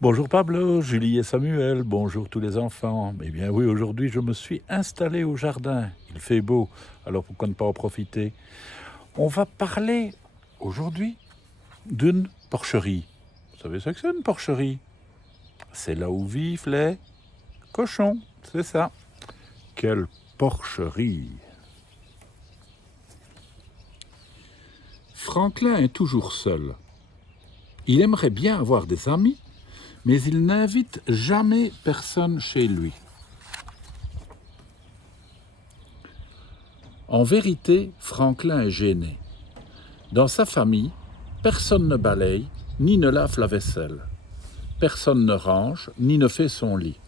Bonjour Pablo, Julie et Samuel, bonjour tous les enfants. Eh bien oui, aujourd'hui je me suis installé au jardin. Il fait beau, alors pourquoi ne pas en profiter? On va parler aujourd'hui d'une porcherie. Vous savez ce que c'est une porcherie? C'est là où vivent les cochons, c'est ça. Quelle porcherie! Franklin est toujours seul. Il aimerait bien avoir des amis, mais il n'invite jamais personne chez lui. En vérité, Franklin est gêné. Dans sa famille, personne ne balaye ni ne lave la vaisselle. Personne ne range ni ne fait son lit.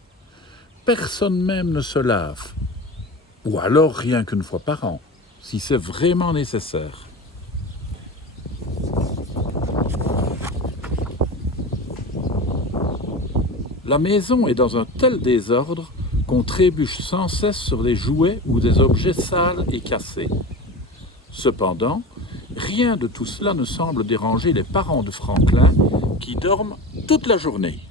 Personne même ne se lave. Ou alors rien qu'une fois par an, si c'est vraiment nécessaire. La maison est dans un tel désordre qu'on trébuche sans cesse sur des jouets ou des objets sales et cassés. Cependant, rien de tout cela ne semble déranger les parents de Franklin qui dorment toute la journée.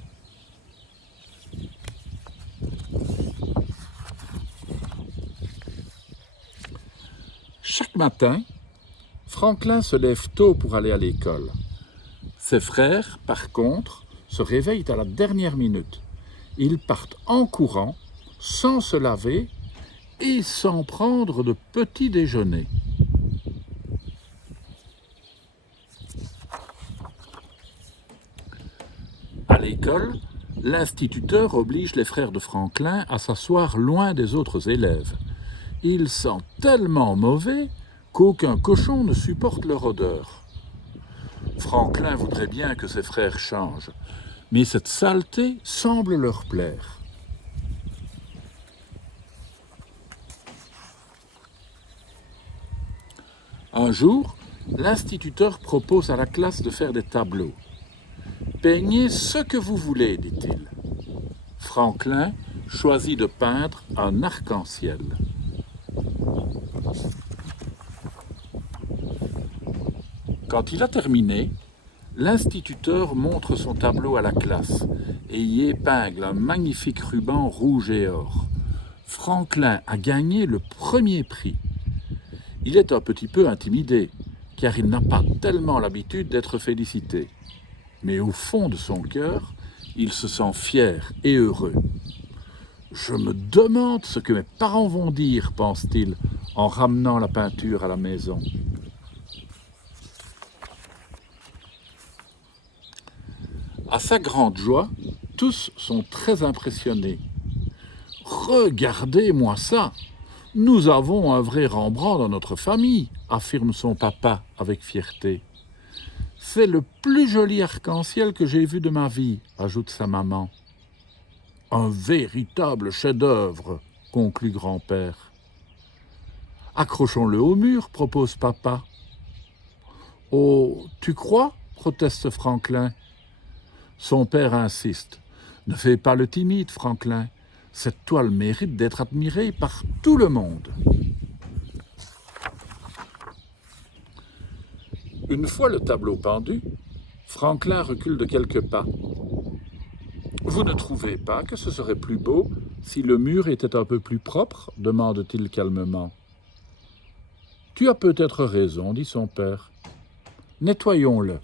Chaque matin, Franklin se lève tôt pour aller à l'école. Ses frères, par contre, se réveillent à la dernière minute. Ils partent en courant, sans se laver et sans prendre de petit déjeuner. À l'école, l'instituteur oblige les frères de Franklin à s'asseoir loin des autres élèves. Ils sentent tellement mauvais qu'aucun cochon ne supporte leur odeur. Franklin voudrait bien que ses frères changent, mais cette saleté semble leur plaire. Un jour, l'instituteur propose à la classe de faire des tableaux. « Peignez ce que vous voulez, dit-il. » Franklin choisit de peindre un arc-en-ciel. Quand il a terminé, l'instituteur montre son tableau à la classe et y épingle un magnifique ruban rouge et or. Franklin a gagné le premier prix. Il est un petit peu intimidé, car il n'a pas tellement l'habitude d'être félicité. Mais au fond de son cœur, il se sent fier et heureux. « Je me demande ce que mes parents vont dire, pense-t-il, en ramenant la peinture à la maison. » À sa grande joie, tous sont très impressionnés. « Regardez-moi ça! Nous avons un vrai Rembrandt dans notre famille, affirme son papa avec fierté. C'est le plus joli arc-en-ciel que j'ai vu de ma vie, ajoute sa maman. Un véritable chef-d'œuvre, conclut grand-père. Accrochons-le au mur, propose papa. Oh, tu crois? Proteste Franklin. Son père insiste. Ne fais pas le timide, Franklin. Cette toile mérite d'être admirée par tout le monde. Une fois le tableau pendu, Franklin recule de quelques pas. Vous ne trouvez pas que ce serait plus beau si le mur était un peu plus propre? Demande-t-il calmement. Tu as peut-être raison, dit son père. Nettoyons-le.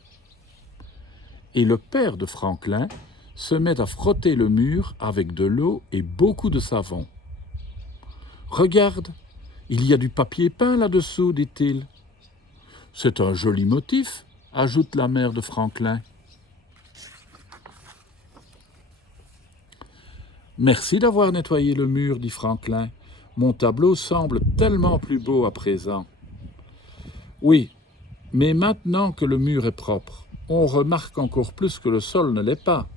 Et le père de Franklin se met à frotter le mur avec de l'eau et beaucoup de savon. Regarde, il y a du papier peint là-dessous, dit-il. C'est un joli motif, ajoute la mère de Franklin. Merci d'avoir nettoyé le mur, dit Franklin. Mon tableau semble tellement plus beau à présent. Oui, mais maintenant que le mur est propre, on remarque encore plus que le sol ne l'est pas.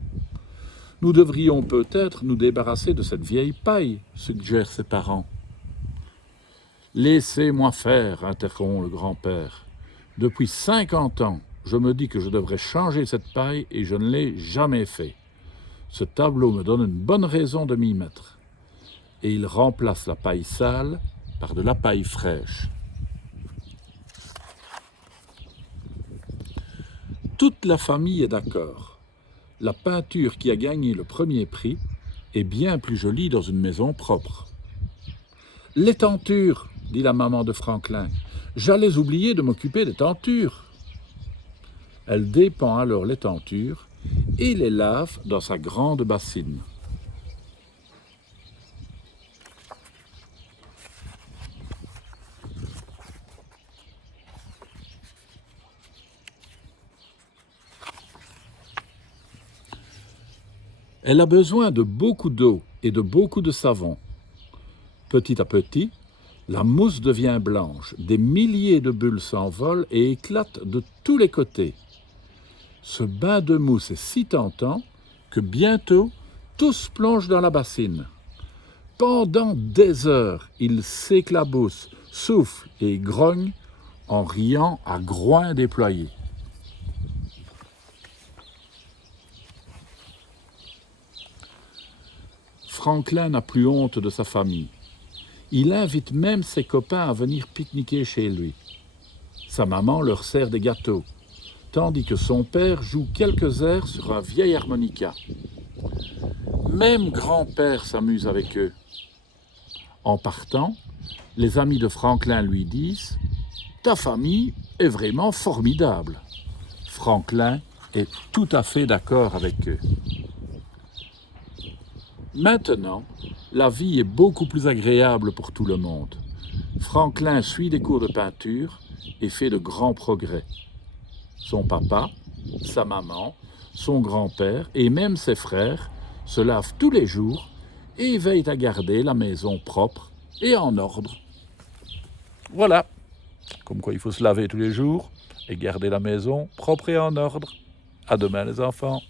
Nous devrions peut-être nous débarrasser de cette vieille paille, suggèrent ses parents. Laissez-moi faire, interrompt le grand-père. Depuis 50 ans, je me dis que je devrais changer cette paille et je ne l'ai jamais fait. Ce tableau me donne une bonne raison de m'y mettre. Et il remplace la paille sale par de la paille fraîche. Toute la famille est d'accord. la peinture qui a gagné le premier prix est bien plus jolie dans une maison propre. « Les tentures !» dit la maman de Franklin. « J'allais oublier de m'occuper des tentures. » Elle dépend alors les tentures et les lave dans sa grande bassine. Elle a besoin de beaucoup d'eau et de beaucoup de savon. Petit à petit, la mousse devient blanche, des milliers de bulles s'envolent et éclatent de tous les côtés. Ce bain de mousse est si tentant que bientôt tous plongent dans la bassine. Pendant des heures, ils s'éclaboussent, soufflent et grognent en riant à groins déployés. Franklin n'a plus honte de sa famille. Il invite même ses copains à venir pique-niquer chez lui. Sa maman leur sert des gâteaux, tandis que son père joue quelques airs sur un vieil harmonica. Même grand-père s'amuse avec eux. En partant, les amis de Franklin lui disent « Ta famille est vraiment formidable ». Franklin est tout à fait d'accord avec eux. Maintenant, la vie est beaucoup plus agréable pour tout le monde. Franklin suit des cours de peinture et fait de grands progrès. Son papa, sa maman, son grand-père et même ses frères se lavent tous les jours et veillent à garder la maison propre et en ordre. Voilà, comme quoi il faut se laver tous les jours et garder la maison propre et en ordre. À demain les enfants.